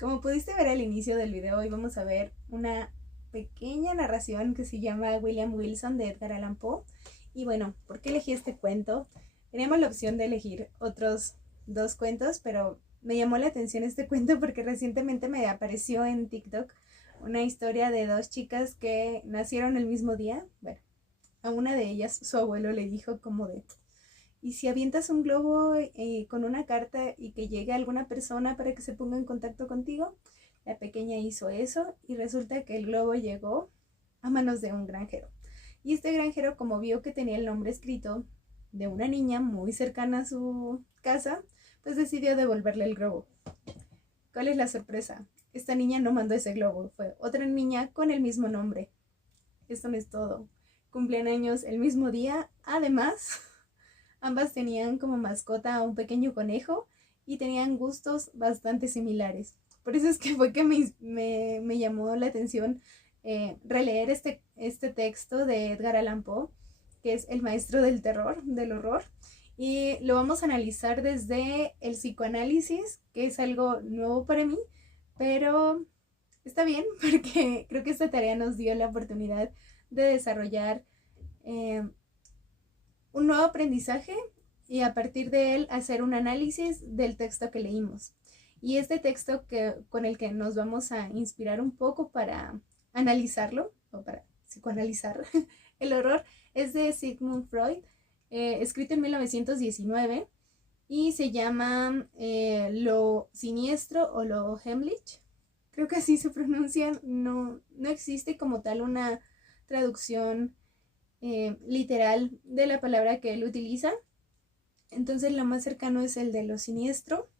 Como pudiste ver al inicio del video, hoy vamos a ver una pequeña narración que se llama William Wilson de Edgar Allan Poe. Y bueno, ¿por qué elegí este cuento? Teníamos la opción de elegir otros dos cuentos, pero me llamó la atención este cuento porque recientemente me apareció en TikTok una historia de dos chicas que nacieron el mismo día. Bueno, a una de ellas su abuelo le dijo como de: ¿y si avientas un globo con una carta y que llegue a alguna persona para que se ponga en contacto contigo? La pequeña hizo eso y resulta que el globo llegó a manos de un granjero. Y este granjero, como vio que tenía el nombre escrito de una niña muy cercana a su casa, pues decidió devolverle el globo. ¿Cuál es la sorpresa? Esta niña no mandó ese globo, fue otra niña con el mismo nombre. Esto no es todo. Cumplen años el mismo día, además. Ambas tenían como mascota a un pequeño conejo y tenían gustos bastante similares. Por eso es que fue que me llamó la atención releer este texto de Edgar Allan Poe, que es el maestro del terror, del horror. Y lo vamos a analizar desde el psicoanálisis, que es algo nuevo para mí, pero está bien porque creo que esta tarea nos dio la oportunidad de desarrollar un nuevo aprendizaje y a partir de él hacer un análisis del texto que leímos. Y este texto con el que nos vamos a inspirar un poco para analizarlo o para psicoanalizar el horror es de Sigmund Freud, escrito en 1919 y se llama Lo Siniestro o Lo Heimlich. Creo que así se pronuncia. No existe como tal una traducción literal de la palabra que él utiliza. Entonces lo más cercano es el de lo siniestro.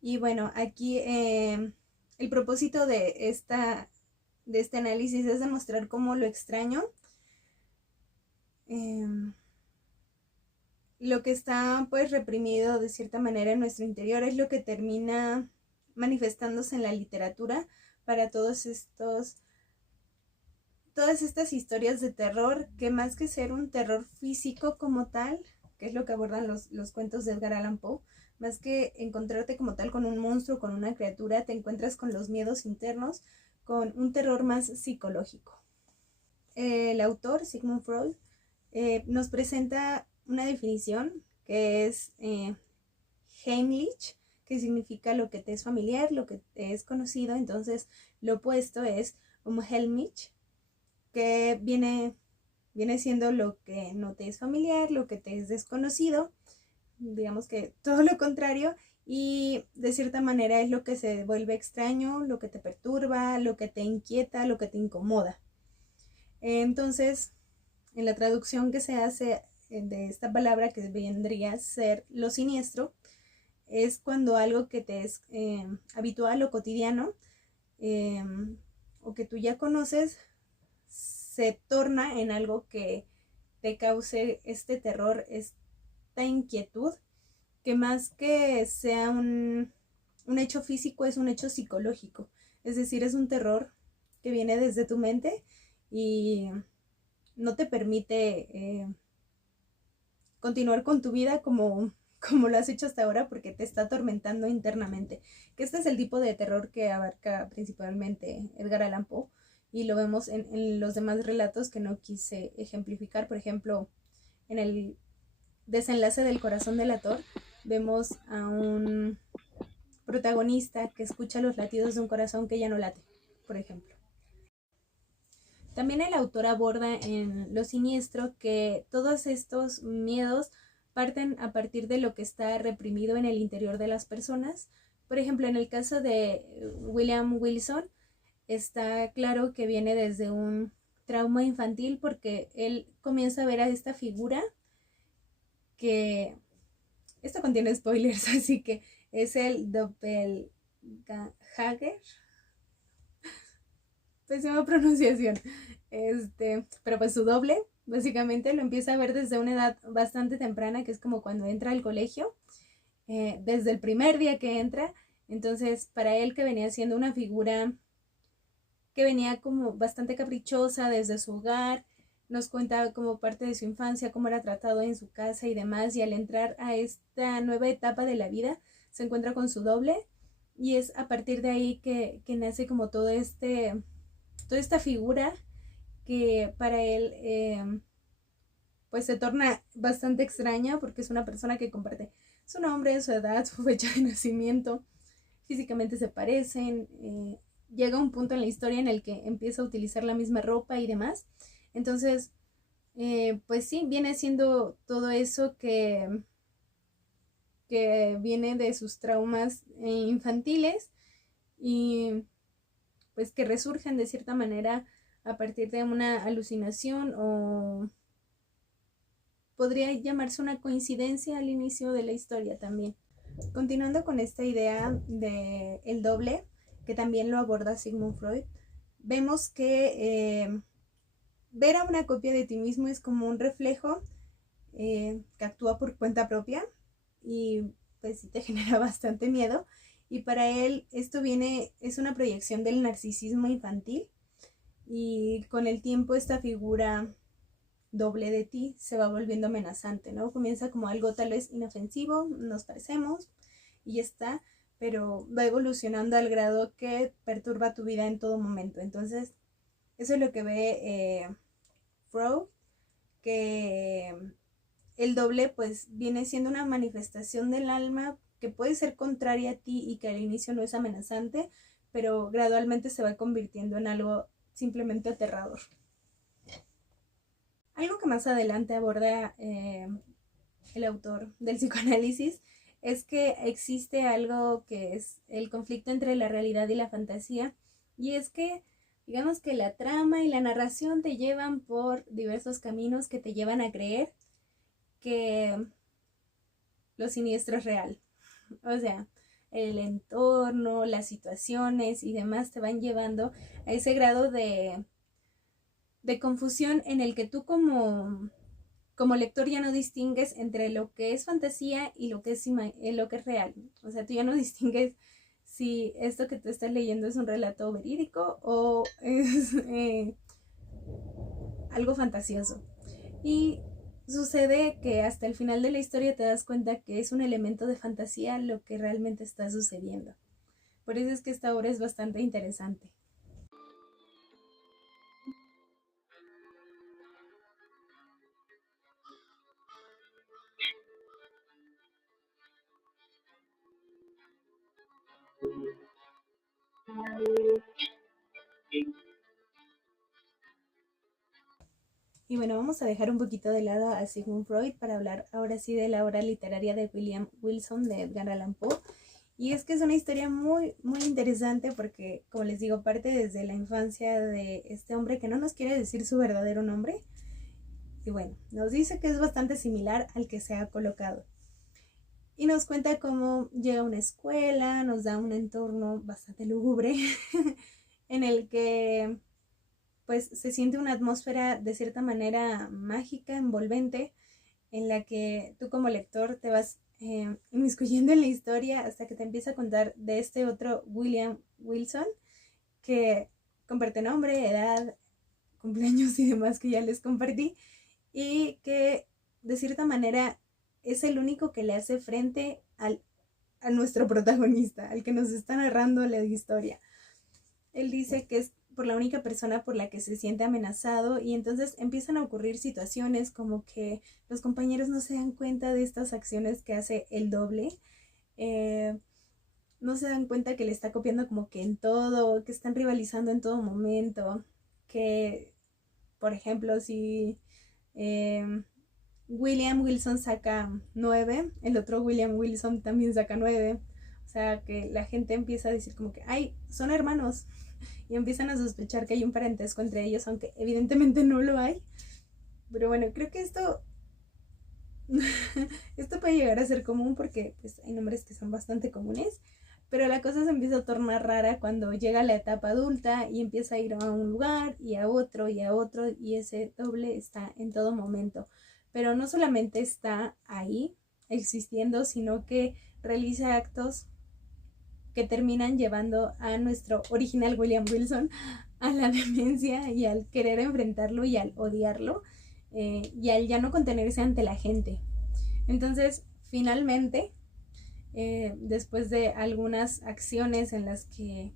Y bueno, aquí el propósito de este análisis es demostrar cómo lo extraño, lo que está pues reprimido de cierta manera en nuestro interior, es lo que termina manifestándose en la literatura para todas estas historias de terror, que más que ser un terror físico como tal, que es lo que abordan los cuentos de Edgar Allan Poe, más que encontrarte como tal con un monstruo, con una criatura, te encuentras con los miedos internos, con un terror más psicológico. El autor, Sigmund Freud, nos presenta una definición que es Heimlich, que significa lo que te es familiar, lo que te es conocido. Entonces lo opuesto es Unheimlich, que viene siendo lo que no te es familiar, lo que te es desconocido, digamos que todo lo contrario, y de cierta manera es lo que se vuelve extraño, lo que te perturba, lo que te inquieta, lo que te incomoda. Entonces, en la traducción que se hace de esta palabra, que vendría a ser lo siniestro, es cuando algo que te es habitual o cotidiano, o que tú ya conoces, se torna en algo que te cause este terror, esta inquietud, que más que sea un hecho físico, es un hecho psicológico. Es decir, es un terror que viene desde tu mente y no te permite continuar con tu vida como lo has hecho hasta ahora, porque te está atormentando internamente. Que este es el tipo de terror que abarca principalmente Edgar Allan Poe, y lo vemos en los demás relatos que no quise ejemplificar. Por ejemplo, en el desenlace del corazón delator vemos a un protagonista que escucha los latidos de un corazón que ya no late, por ejemplo. También el autor aborda en Lo Siniestro que todos estos miedos parten a partir de lo que está reprimido en el interior de las personas. Por ejemplo, en el caso de William Wilson, está claro que viene desde un trauma infantil, porque él comienza a ver a esta figura que... Esto contiene spoilers, así que es el Doppelganger. Pésima pronunciación. Pero pues su doble, básicamente, lo empieza a ver desde una edad bastante temprana, que es como cuando entra al colegio, desde el primer día que entra. Entonces, para él, que venía siendo una figura que venía como bastante caprichosa desde su hogar, nos cuenta como parte de su infancia, cómo era tratado en su casa y demás, y al entrar a esta nueva etapa de la vida, se encuentra con su doble, y es a partir de ahí que nace como toda esta figura que para él pues se torna bastante extraña porque es una persona que comparte su nombre, su edad, su fecha de nacimiento, físicamente se parecen, llega un punto en la historia en el que empieza a utilizar la misma ropa y demás. Entonces, pues sí, viene siendo todo eso que viene de sus traumas infantiles y pues que resurgen de cierta manera a partir de una alucinación o podría llamarse una coincidencia al inicio de la historia también. Continuando con esta idea de el doble, que también lo aborda Sigmund Freud, vemos que ver a una copia de ti mismo es como un reflejo que actúa por cuenta propia y pues sí te genera bastante miedo. Y para él esto es una proyección del narcisismo infantil y con el tiempo esta figura doble de ti se va volviendo amenazante, ¿no? Comienza como algo tal vez inofensivo, nos parecemos y ya está, pero va evolucionando al grado que perturba tu vida en todo momento. Entonces, eso es lo que ve Freud, que el doble pues viene siendo una manifestación del alma que puede ser contraria a ti y que al inicio no es amenazante, pero gradualmente se va convirtiendo en algo simplemente aterrador. Algo que más adelante aborda el autor del psicoanálisis es que existe algo que es el conflicto entre la realidad y la fantasía, y es que digamos que la trama y la narración te llevan por diversos caminos que te llevan a creer que lo siniestro es real. O sea, el entorno, las situaciones y demás te van llevando a ese grado de confusión en el que tú como lector ya no distingues entre lo que es fantasía y lo que es real. O sea, tú ya no distingues si esto que tú estás leyendo es un relato verídico o es algo fantasioso. Y sucede que hasta el final de la historia te das cuenta que es un elemento de fantasía lo que realmente está sucediendo. Por eso es que esta obra es bastante interesante. Y bueno, vamos a dejar un poquito de lado a Sigmund Freud para hablar ahora sí de la obra literaria de William Wilson de Edgar Allan Poe. Y es que es una historia muy, muy interesante porque, como les digo, parte desde la infancia de este hombre que no nos quiere decir su verdadero nombre. Y bueno, nos dice que es bastante similar al que se ha colocado. Y nos cuenta cómo llega a una escuela, nos da un entorno bastante lúgubre en el que pues se siente una atmósfera de cierta manera mágica, envolvente, en la que tú como lector te vas inmiscuyendo en la historia hasta que te empieza a contar de este otro William Wilson, que comparte nombre, edad, cumpleaños y demás que ya les compartí, y que de cierta manera es el único que le hace frente a nuestro protagonista, al que nos está narrando la historia. Él dice que es por la única persona por la que se siente amenazado y entonces empiezan a ocurrir situaciones como que los compañeros no se dan cuenta de estas acciones que hace el doble, no se dan cuenta que le está copiando como que en todo, que están rivalizando en todo momento, que por ejemplo si William Wilson saca 9, el otro William Wilson también saca 9, o sea que la gente empieza a decir como que, ay, son hermanos, y empiezan a sospechar que hay un parentesco entre ellos, aunque evidentemente no lo hay. Pero bueno, creo que esto esto puede llegar a ser común porque pues, hay nombres que son bastante comunes, pero la cosa se empieza a tornar rara cuando llega la etapa adulta y empieza a ir a un lugar y a otro y ese doble está en todo momento. Pero no solamente está ahí existiendo, sino que realiza actos que terminan llevando a nuestro original William Wilson a la demencia y al querer enfrentarlo y al odiarlo y al ya no contenerse ante la gente. Entonces, finalmente, después de algunas acciones en las que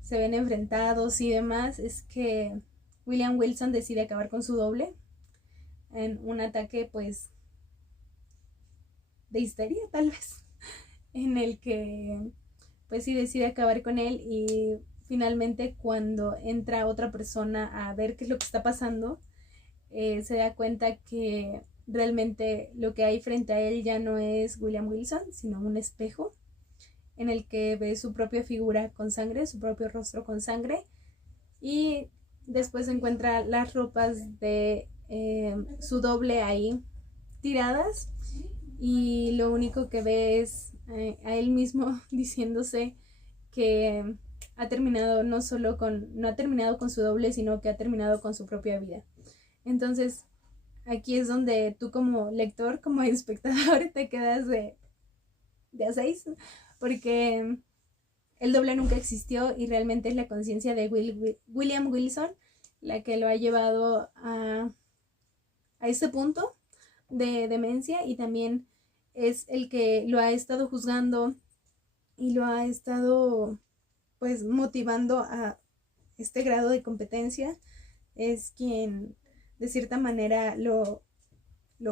se ven enfrentados y demás, es que William Wilson decide acabar con su doble en un ataque pues de histeria tal vez, en el que pues sí decide acabar con él, y finalmente cuando entra otra persona a ver qué es lo que está pasando, se da cuenta que realmente lo que hay frente a él ya no es William Wilson, sino un espejo en el que ve su propia figura con sangre, su propio rostro con sangre, y después encuentra las ropas de su doble ahí tiradas, y lo único que ve es a él mismo diciéndose que ha terminado no ha terminado con su doble, sino que ha terminado con su propia vida. Entonces, aquí es donde tú como lector, como espectador, te quedas de a seis, porque el doble nunca existió y realmente es la conciencia de William Wilson la que lo ha llevado a ese punto de demencia, y también es el que lo ha estado juzgando y lo ha estado pues motivando a este grado de competencia. Es quien de cierta manera lo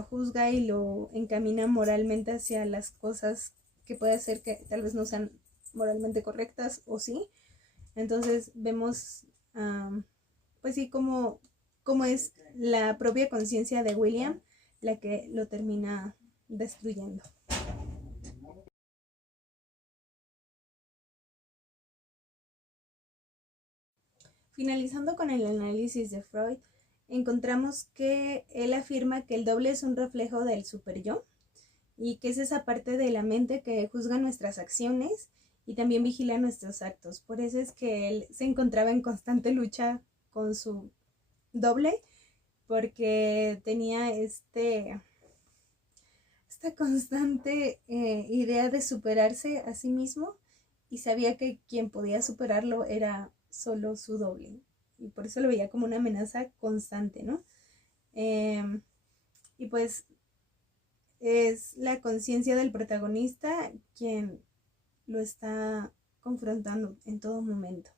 juzga y lo encamina moralmente hacia las cosas que puede ser que tal vez no sean moralmente correctas o sí. Entonces vemos pues sí como es la propia conciencia de William la que lo termina destruyendo. Finalizando con el análisis de Freud, encontramos que él afirma que el doble es un reflejo del superyo, y que es esa parte de la mente que juzga nuestras acciones y también vigila nuestros actos. Por eso es que él se encontraba en constante lucha con su doble, porque tenía esta constante idea de superarse a sí mismo, y sabía que quien podía superarlo era solo su doble, y por eso lo veía como una amenaza constante, ¿no? Y pues es la conciencia del protagonista quien lo está confrontando en todo momento.